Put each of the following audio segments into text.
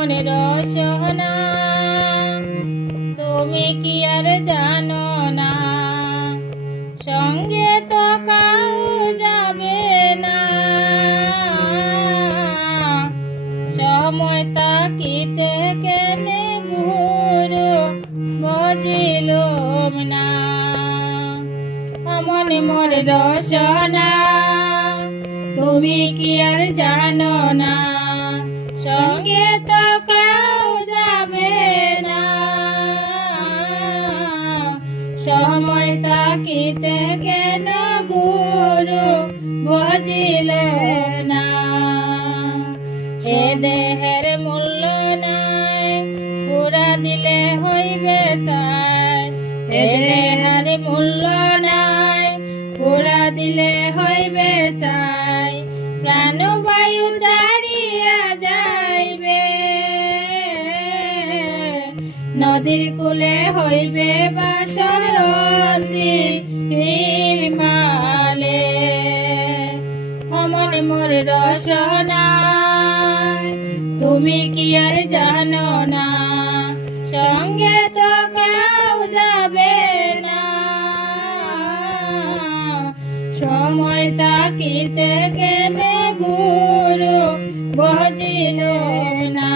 মনে রসনা তুমি কি আর জানো না? সঙ্গে তো কাউ যাবে না। সময় তাকিতে কেনে গুরু বজিলুম না। মনে মনে রসনা তুমি কি আর জানো না? সঙ্গে তো সময় তাকিতে কেন গুরু বজিল না? এ দেহের মূল্য নাই, পুরা দিলে হইবে সাই এ দেহের মূল্য নাই, পুরা দিলে হইবে সাই নদীর কূলে হইবে বাসর কালে অমন মোর রসনা তুমি কি আর জানো না? সঙ্গে তো কেউ যাবে না। সময় তাকিতে কেনে গুরু বজিল না।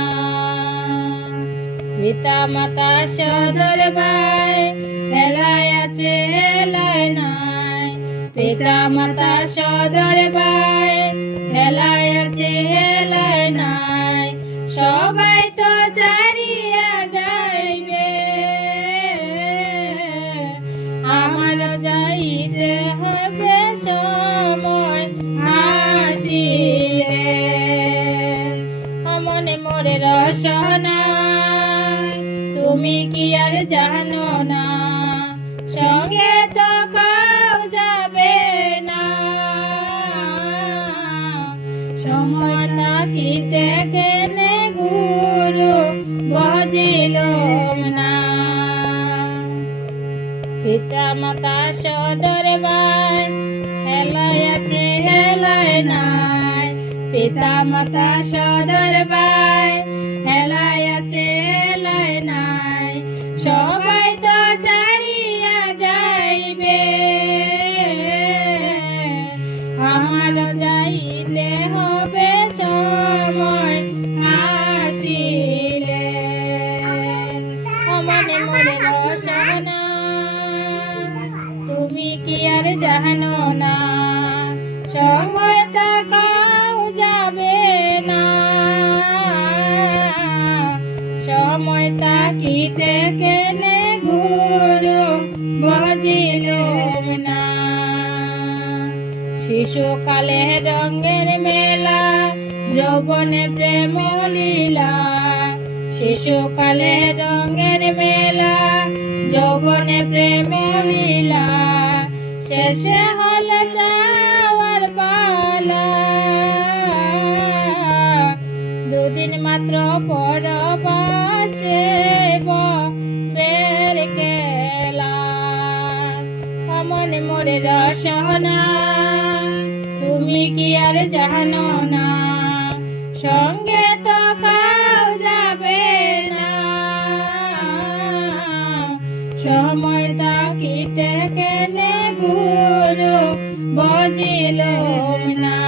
পিতা মাতা সদর ভাই, হেলায় আছে, হেলায় নাই। পিতা মাতা সদর ভাই, হেলায় আছে, হেলায় নাই। সবাই তো চারিয়া যাইবে, আমার যাইতে হবে সময় আসিলে। মনে মোরে রসনা তুমি কি আর জানো না? সঙ্গে তো কাউ যাবে না। সময় তাকিতে কেনে গুরু বজিল না। পিতা মাতা সদর হেলায় আছে হেলায় নাই। পিতা মাতা সদর হেলায় আছে সময় যাবে না না। শিশুকালে রঙের মেলা, যৌবনে প্রেম লীলা। শিশুকালে রঙের মেলা, যৌবনে প্রেম লীলা। শেষে হল মাত্র পর বের কেলা। মনে মোরে রসনা, তুমি কি আর জানো না? সঙ্গে তো কাউ যাবে না। সময় তাকিতে কেনে গুরু বজিল না।